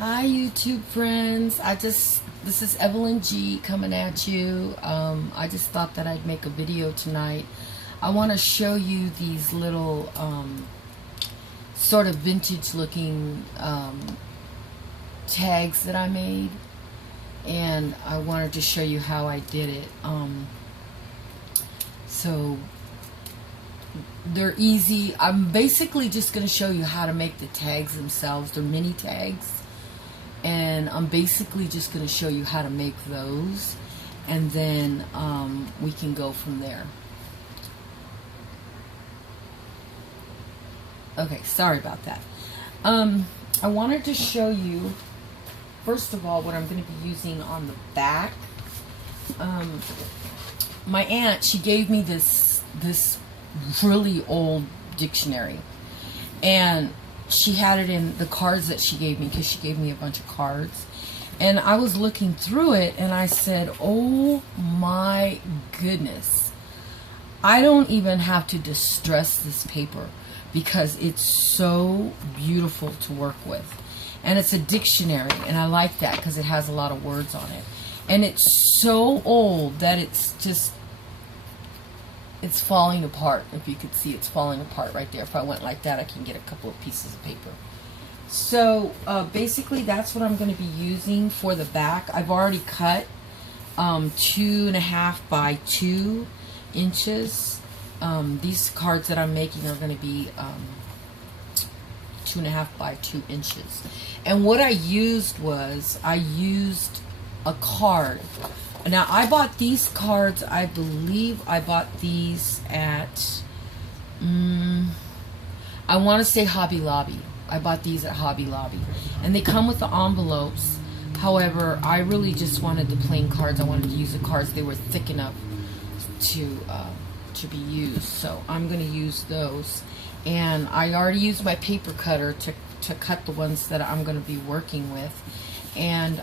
Hi YouTube friends, this is Evelyn G coming at you. I just thought that I'd make a video tonight. I want to show you these little sort of vintage looking tags that I made, and I wanted to show you how I did it. So they're easy. I'm basically just going to show you how to make the tags themselves. They're mini tags. And I'm basically just going to show you how to make those, and then we can go from there. Okay, sorry about that. I wanted to show you, first of all, what I'm going to be using on the back. My aunt, she gave me this really old dictionary, and she had it in the cards that she gave me, because she gave me a bunch of cards, and I was looking through it and I said, oh my goodness, I don't even have to distress this paper because it's so beautiful to work with. And it's a dictionary, and I like that because it has a lot of words on it, and it's so old that it's falling apart. If you could see, it's falling apart right there. If I went like that, I can get a couple of pieces of paper. So basically that's what I'm going to be using for the back. I've already cut 2.5 by 2 inches. These cards that I'm making are going to be 2.5 by 2 inches. And what I used was, I used a card. Now, I bought these cards, I believe I bought these at, I want to say Hobby Lobby. I bought these at Hobby Lobby. And they come with the envelopes. However, I really just wanted the plain cards. I wanted to use the cards. They were thick enough to be used. So I'm going to use those. And I already used my paper cutter to cut the ones that I'm going to be working with. And,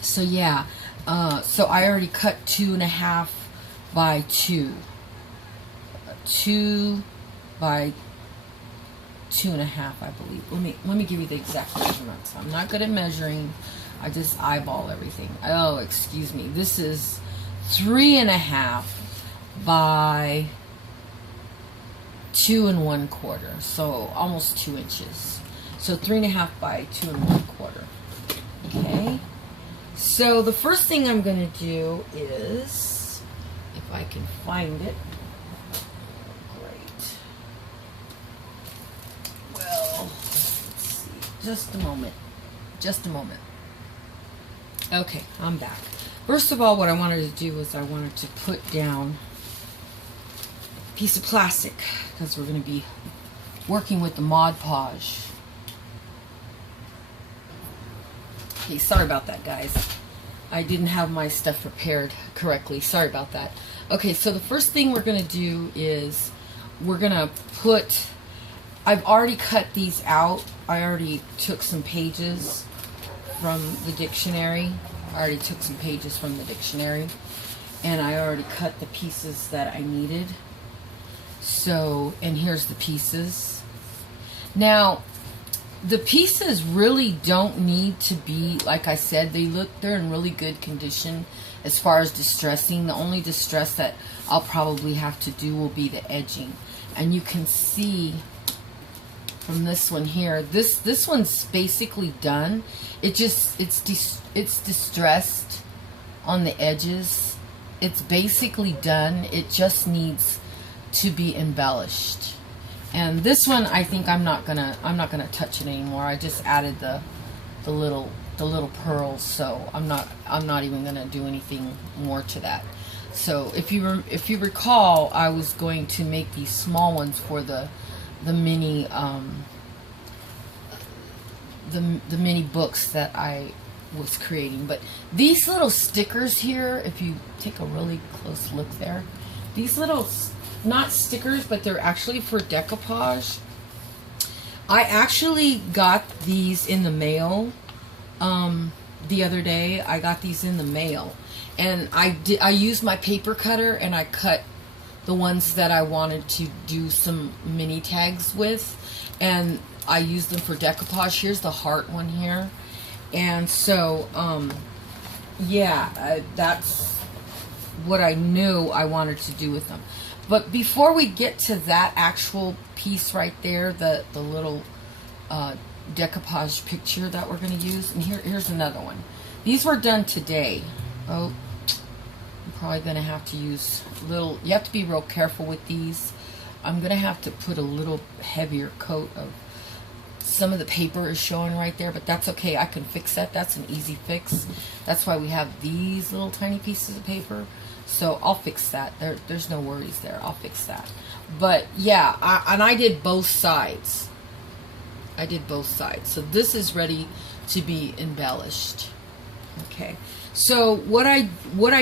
so yeah, so I already cut 2.5 by 2. 2 by 2.5, I believe. Let me give you the exact measurements. I'm not good at measuring. I just eyeball everything. Oh, excuse me. This is 3.5 by 2 1/4. So almost 2 inches. So 3.5 by 2 1/4. Okay. So the first thing I'm going to do is, if I can find it, great. Well, let's see, just a moment. Okay, I'm back. First of all, what I wanted to do was I wanted to put down a piece of plastic, because we're going to be working with the Mod Podge. Okay, sorry about that, guys. I didn't have my stuff prepared correctly. Sorry about that. Okay, so the first thing we're going to do is we're going to put, I've already cut these out. I already took some pages from the dictionary. And I already cut the pieces that I needed. So, and here's the pieces. Now, the pieces really don't need to be, like I said, they're in really good condition as far as distressing. The only distress that I'll probably have to do will be the edging. And you can see from this one here, this one's basically done. It's distressed on the edges. It's basically done. It just needs to be embellished. And this one, I think I'm not gonna touch it anymore. I just added the little pearls, so I'm not even gonna do anything more to that. So if you recall, I was going to make these small ones for the mini the mini books that I was creating. But these little stickers here, if you take a really close look there, these little, not stickers, but they're actually for decoupage. I actually got these in the mail the other day. I got these in the mail, and I used my paper cutter and I cut the ones that I wanted to do some mini tags with, and I use them for decoupage. Here's the heart one here. And so, yeah, that's what I knew I wanted to do with them. But before we get to that actual piece right there, the little decoupage picture that we're going to use, and here's another one. These were done today. Oh, I'm probably going to have to use little, you have to be real careful with these. I'm going to have to put a little heavier coat of, some of the paper is showing right there, but that's okay. I can fix that. That's an easy fix. That's why we have these little tiny pieces of paper. So I'll fix that. There's no worries there. I'll fix that. But yeah, I did both sides. I did both sides. So this is ready to be embellished. Okay. So what I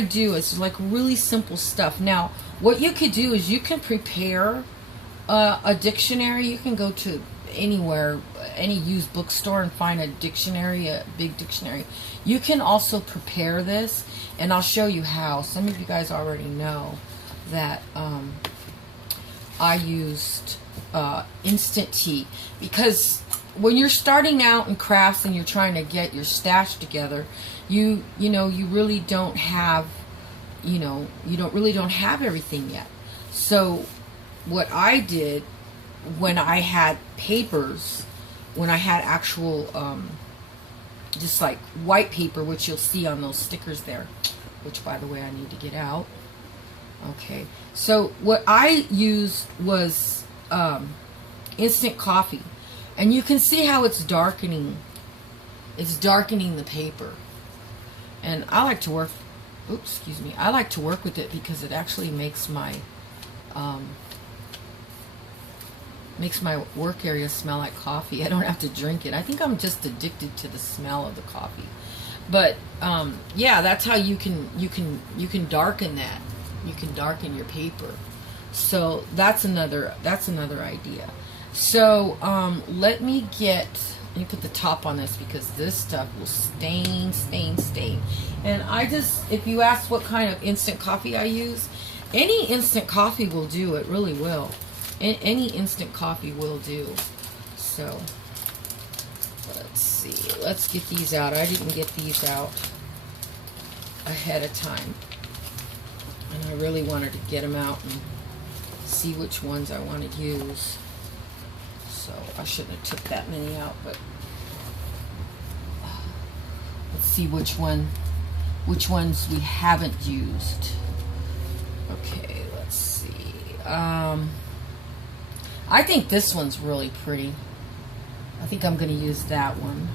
do is like really simple stuff. Now, what you could do is you can prepare a dictionary. You can go to anywhere, any used bookstore, and find a dictionary, a big dictionary. You can also prepare this, and I'll show you how. Some of you guys already know that I used instant tea, because when you're starting out in crafts and you're trying to get your stash together, you really don't have, you really don't have everything yet. So what I did, when I had papers, when I had actual just like white paper, which you'll see on those stickers there, which by the way I need to get out. Okay, so what I used was instant coffee, and you can see how it's darkening the paper. And I like to work, oops, excuse me, I like to work with it because it actually makes my work area smell like coffee. I don't have to drink it. I think I'm just addicted to the smell of the coffee. But yeah, that's how you can darken that. You can darken your paper. So that's another idea. So let me put the top on this, because this stuff will stain. And if you ask what kind of instant coffee I use, any instant coffee will do. It really will. Any instant coffee will do. So let's see. Let's get these out. I didn't get these out ahead of time, and I really wanted to get them out and see which ones I want to use. So I shouldn't have took that many out, but let's see which ones we haven't used. Okay, let's see. I think this one's really pretty. I think I'm going to use that one.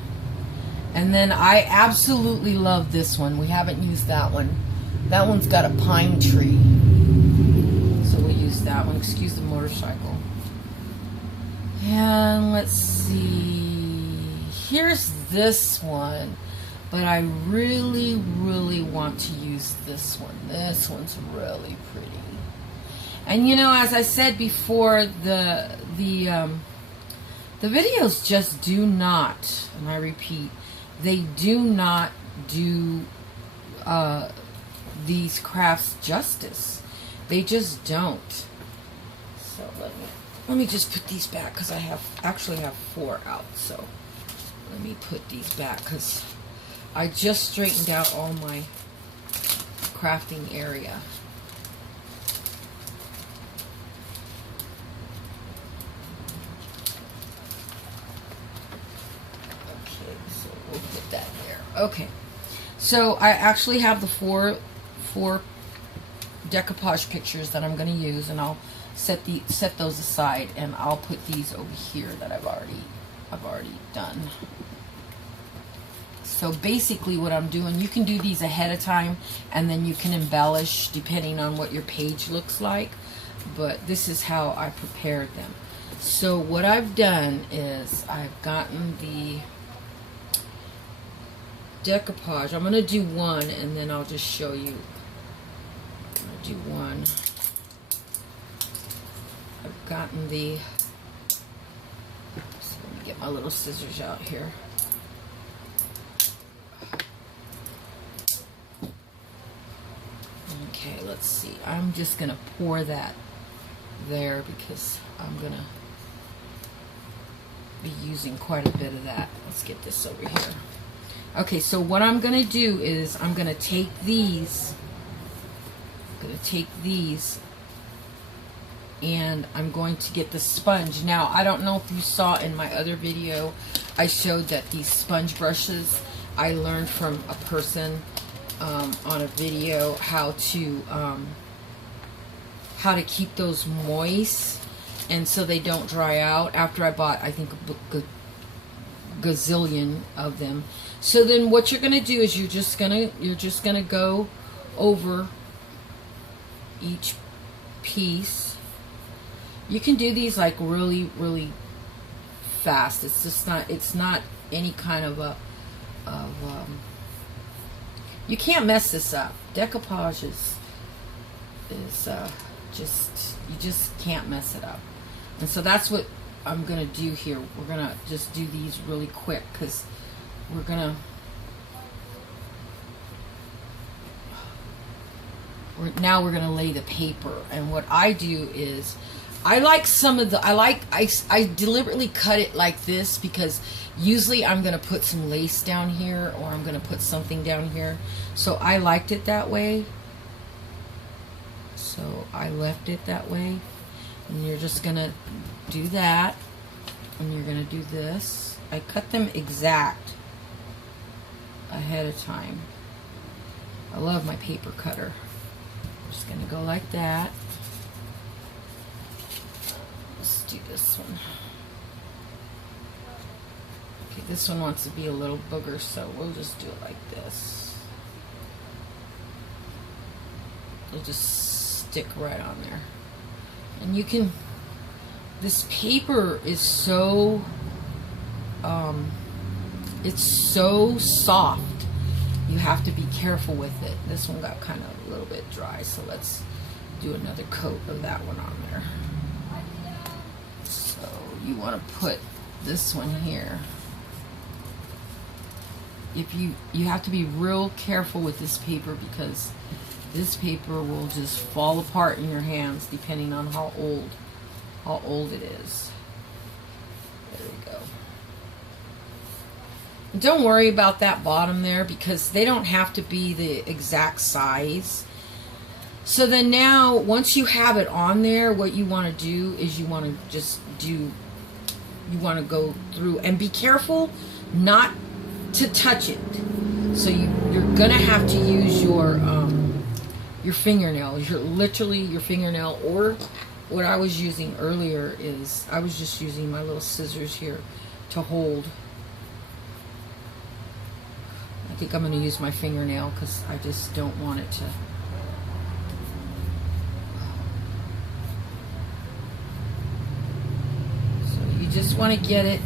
And then I absolutely love this one. We haven't used that one. That one's got a pine tree. So we'll use that one. Excuse the motorcycle. And let's see. Here's this one. But I really, really want to use this one. This one's really pretty. And as I said before, the videos just do not, and I repeat, they do not do these crafts justice. They just don't. So let me just put these back, because I actually have 4 out. So let me put these back, because I just straightened out all my crafting area. Okay, so I actually have the four decoupage pictures that I'm going to use, and I'll set those aside, and I'll put these over here that I've already done. So basically what I'm doing, you can do these ahead of time, and then you can embellish depending on what your page looks like, but this is how I prepared them. So what I've done is I've gotten the decoupage. I'm going to do one, and then I'll just show you. I'm going to do one. I've gotten the, so let me get my little scissors out here. Okay, let's see. I'm just going to pour that there, because I'm going to be using quite a bit of that. Let's get this over here. Okay, so what I'm going to do is I'm going to take these. And I'm going to get the sponge. Now, I don't know if you saw in my other video, I showed that these sponge brushes, I learned from a person on a video how to keep those moist and so they don't dry out. After I bought, I think, a gazillion of them. So then what you're going to do is you're just going to go over each piece. You can do these like really, really fast. It's not any kind of you can't mess this up. Decoupage is you just can't mess it up. And so that's what I'm gonna do here. We're gonna just do these really quick because now we're gonna lay the paper. And what I do is I deliberately cut it like this because usually I'm going to put some lace down here or I'm going to put something down here. So I liked it that way. So I left it that way. And you're just going to do that. And you're going to do this. I cut them exact ahead of time. I love my paper cutter. I'm just going to go like that. Let's do this one. Okay, this one wants to be a little booger, so we'll just do it like this. It'll just stick right on there. And you can, this paper is so, it's so soft. You have to be careful with it. This one got kind of a little bit dry, so let's do another coat of that one on there. So you want to put this one here. If you have to be real careful with this paper because this paper will just fall apart in your hands depending on how old it is. There we go. Don't worry about that bottom there because they don't have to be the exact size. So then now, once you have it on there, what you want to do is you want to go through and be careful not to touch it. So you're gonna have to use your fingernail. Literally your fingernail, or what I was using earlier is I was just using my little scissors here to hold. I think I'm going to use my fingernail because I just don't want it to. So you just want to get it,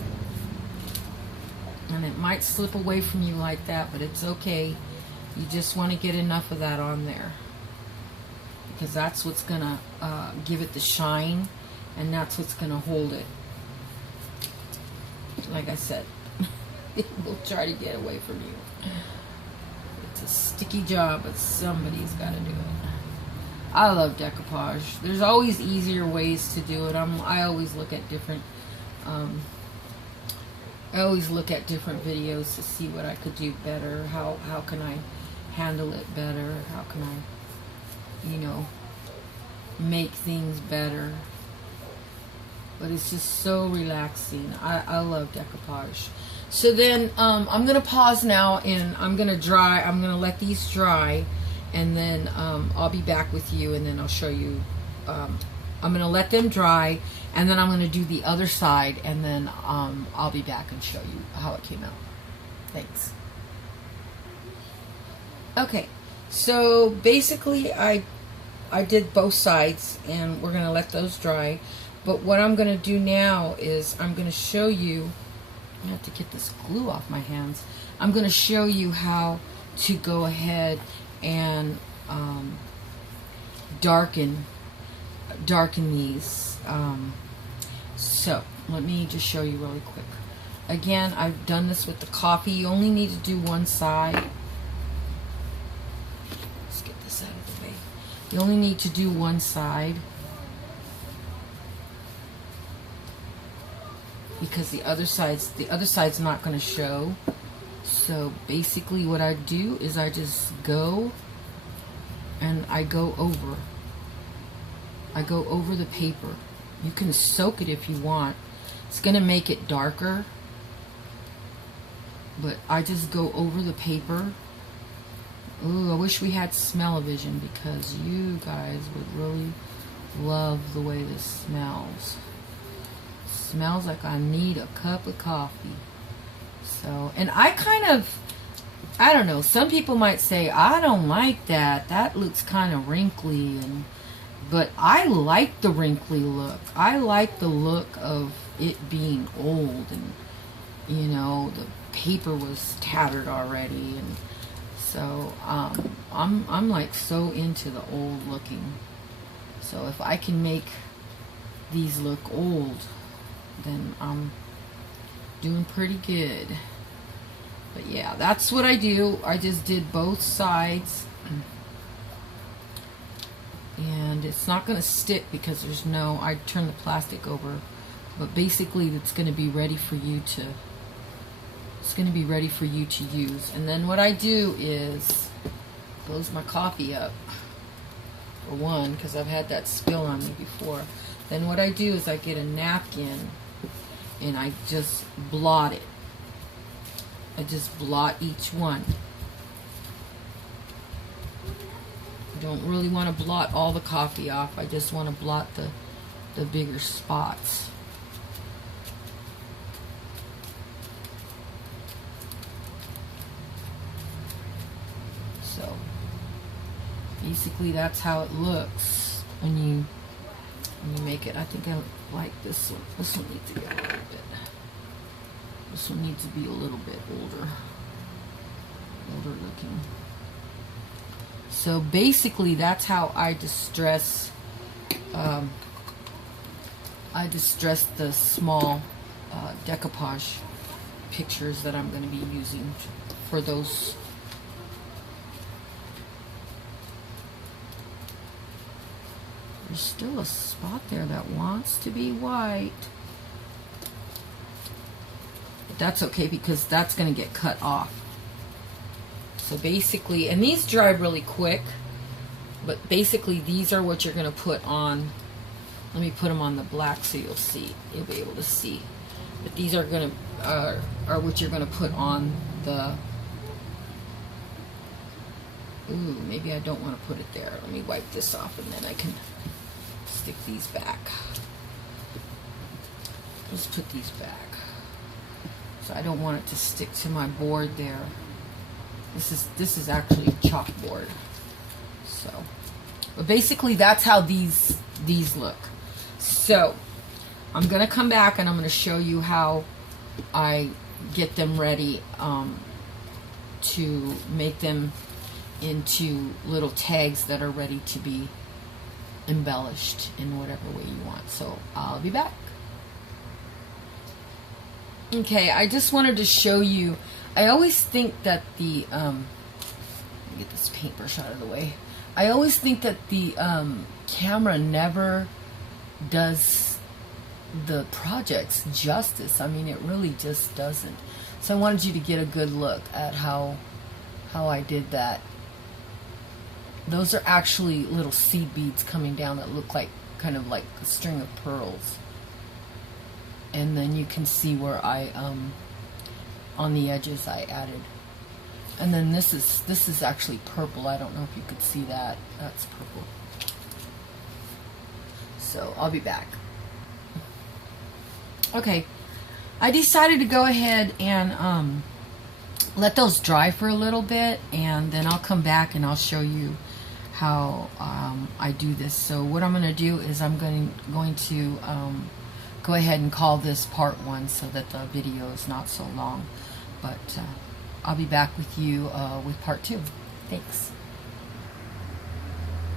and it might slip away from you like that, but it's okay. You just want to get enough of that on there because that's what's going to give it the shine, and that's what's going to hold it. Like I said, it will try to get away from you. It's a sticky job, but somebody's got to do it. I love decoupage. There's always easier ways to do it. I always look at different videos to see what I could do better. How can I handle it better? How can I, make things better? But it's just so relaxing. I love decoupage. So then I'm going to pause now and I'm going to let these dry, and then I'll be back with you, and then I'll show you. I'm going to let them dry, and then I'm going to do the other side, and then I'll be back and show you how it came out. Thanks. Okay, so basically I did both sides, and we're going to let those dry. But what I'm going to do now is I'm going to show you. I have to get this glue off my hands. I'm going to show you how to go ahead and darken these. So let me just show you really quick. Again, I've done this with the coffee. You only need to do one side. Let's get this out of the way. You only need to do one side. because the other side's not going to show. So basically what I do is I just go and I go over the paper. You can soak it if you want. It's going to make it darker, but I just go over the paper. Ooh, I wish we had smell-o-vision, because you guys would really love the way this smells. Smells like I need a cup of coffee. So, and I don't know, some people might say, I don't like that. That looks kind of wrinkly, but I like the wrinkly look. I like the look of it being old, and you know, the paper was tattered already, and so I'm like so into the old looking. So if I can make these look old, then I'm doing pretty good. But yeah, that's what I do. I just did both sides, and it's not going to stick because there's no, I turned the plastic over, but basically it's going to be ready for you to, use. And then what I do is close my coffee up, for one, because I've had that spill on me before. Then what I do is I get a napkin and I just blot it. I just blot each one. I don't really want to blot all the coffee off. I just want to blot the bigger spots. So basically that's how it looks when you make it. I think I like this one. This one needs to be a little bit. This one needs to be a little bit older looking. So basically that's how I distress the small decoupage pictures that I'm going to be using for those. There's still a spot there that wants to be white. But that's okay, because that's going to get cut off. So basically, and these dry really quick, but basically these are what you're going to put on. Let me put them on the black so you'll see. You'll be able to see. But these are going to are what you're going to put on the. Ooh, maybe I don't want to put it there. Let me wipe this off, and then I can stick these back. Let's put these back. So I don't want it to stick to my board there. This is actually chalkboard. So, but basically that's how these look. So I'm gonna come back and I'm gonna show you how I get them ready to make them into little tags that are ready to be embellished in whatever way you want. So I'll be back. Okay, I just wanted to show you. I always think that the let me get this paintbrush out of the way. I always think that the camera never does the projects justice. I mean, it really just doesn't. So I wanted you to get a good look at how I did that. Those are actually little seed beads coming down that look like kind of like a string of pearls. And then you can see where I on the edges I added. And then this is actually purple. I don't know if you could see that. That's purple. So I'll be back. Okay, I decided to go ahead and let those dry for a little bit, and then I'll come back and I'll show you how I do this. So what I'm going to do is I'm going to go ahead and call this part 1 so that the video is not so long. But I'll be back with you with part 2. Thanks.